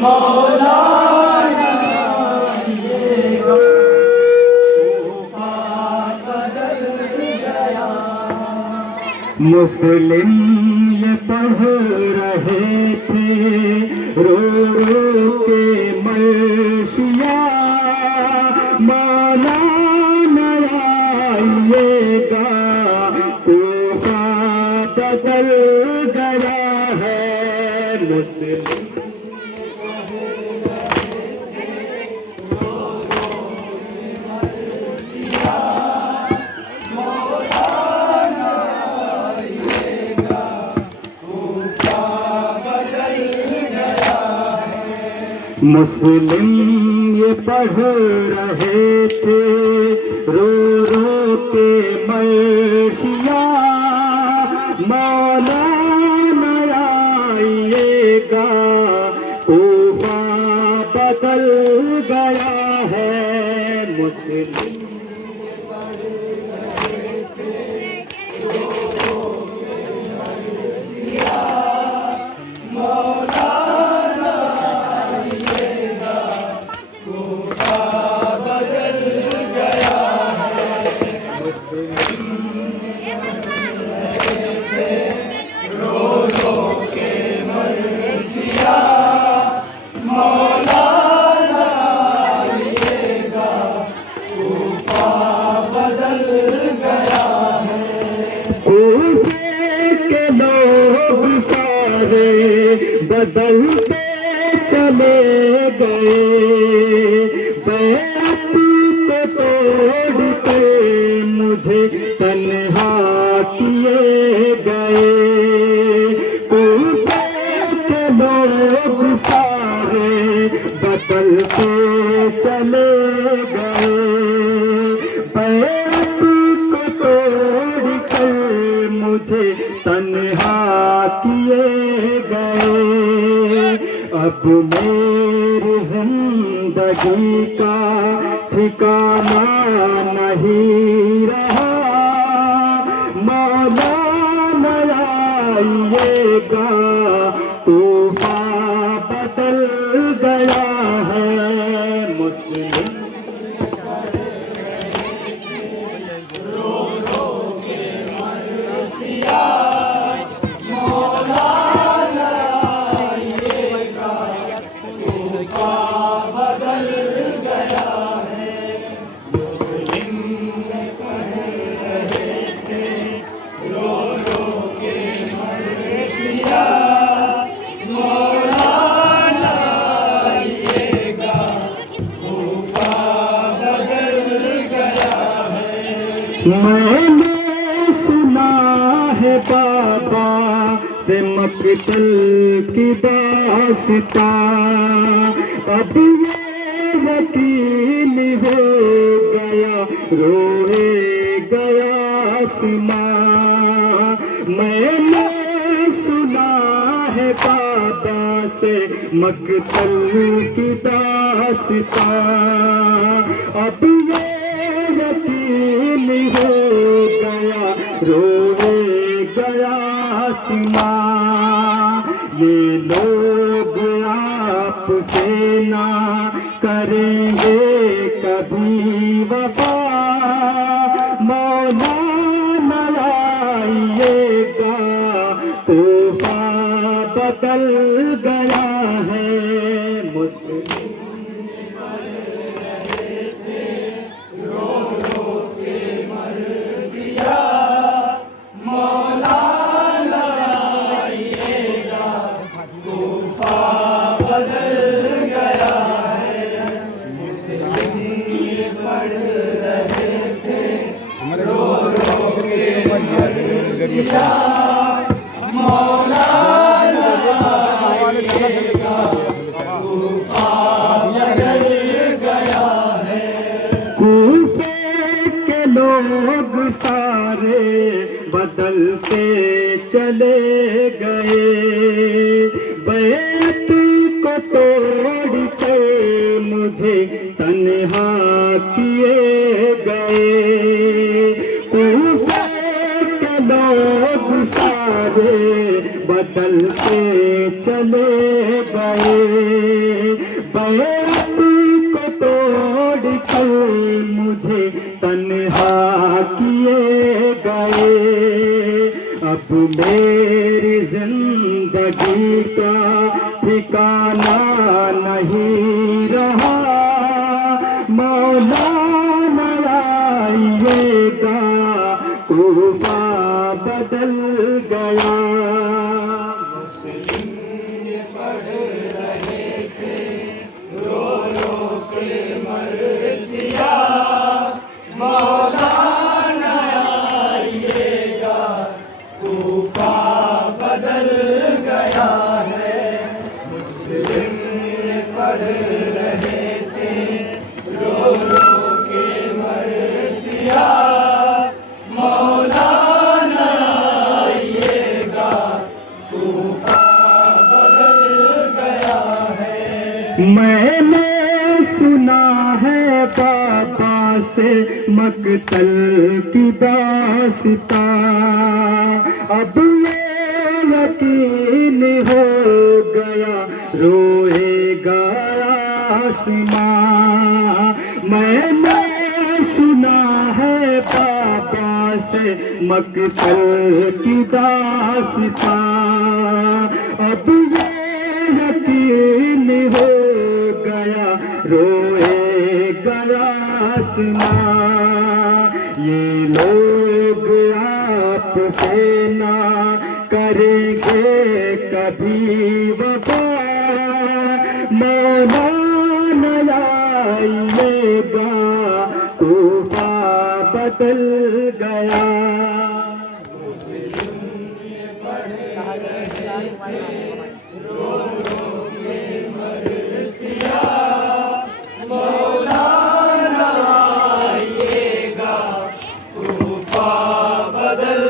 मौलाना ये तूफा बदल गया। मुस्लिम ये पढ़ रहे थे रो रो के मर्शिया, मौलाना आइएगा तूफा बदल गया है। मुस्लिम मुस्लिम ये पढ़ रहे थे रो रो के मर्शिया, मौलाना आइएगा तूफा बदल गया है। मुस्लिम बदलते चले गए, बैत को तोड़ के मुझे तन्हा किए गए। कूफे के लोग सारे बदलते चले गए, बैत को तोड़ कर मुझे तन्हा किए गए। अब मेरी जिंदगी का ठिकाना नहीं रहा, मौलाना आइएगा तूफा बदल गया है। मुस्लिम रो रो के मर्शिया, बदल गया है। मुस्लिम पढ़ रहे थे रो रो के मर्शिया, मौलाना आइएगा तूफा बदल गया है। मैंने सुना है बाबा से मकतल की दास्तां, अब ये यकीन हो गया रोए गया आसमां। मैंने सुना है बाबा से मकतल की दास्तां, अब ये यकीन हो गया रोए गया आसमां। ये लोग आपसे ना करेंगे कभी वफा, मौलाना आइएगा तूफा बदल गया है। मुस्लिम रो रो के मर्शिया, मौलाना आइएगा तूफा बदल गया है। मुस्लिम ये पढ़ रहे थे रो रो के मर्शिया, मौलाना आइएगा तूफा बदल गया है। कूफे के लोग सारे बदलते चले गए, बैत को तोड़ के मुझे तन्हा किए गए। कूफे के लोग सारे बदलते चले गए, गए, बैत को तोड़ कर मुझे तन्हा किए गए। अब मेरी जिंदगी का ठिकाना नहीं रहा, मौला आइएगा, कूफा बदल गया। मुस्लिम ये पढ़ रहे थे रो रो के मरसिया, मौलाना आइएगा, कूफा बदल गया है। मुस्लिम ये पढ़ रहे थे रो रो के मरसिया, मौलाना आइएगा, कूफा बदल गया है। मैंने सुना है बाबा से मकतल की दास्तां, अब ये यकीन हो गया रोएगा आसमां। मैंने सुना है बाबा से मकतल की दास्तां, अब ये यकीन हो गया रोएगा आसमां। ये लोग आपसे ना करेंगे कभी वफा, मौलाना आइएगा, कूफा बदल गया। मौलाना आइएगा, कूफा बदल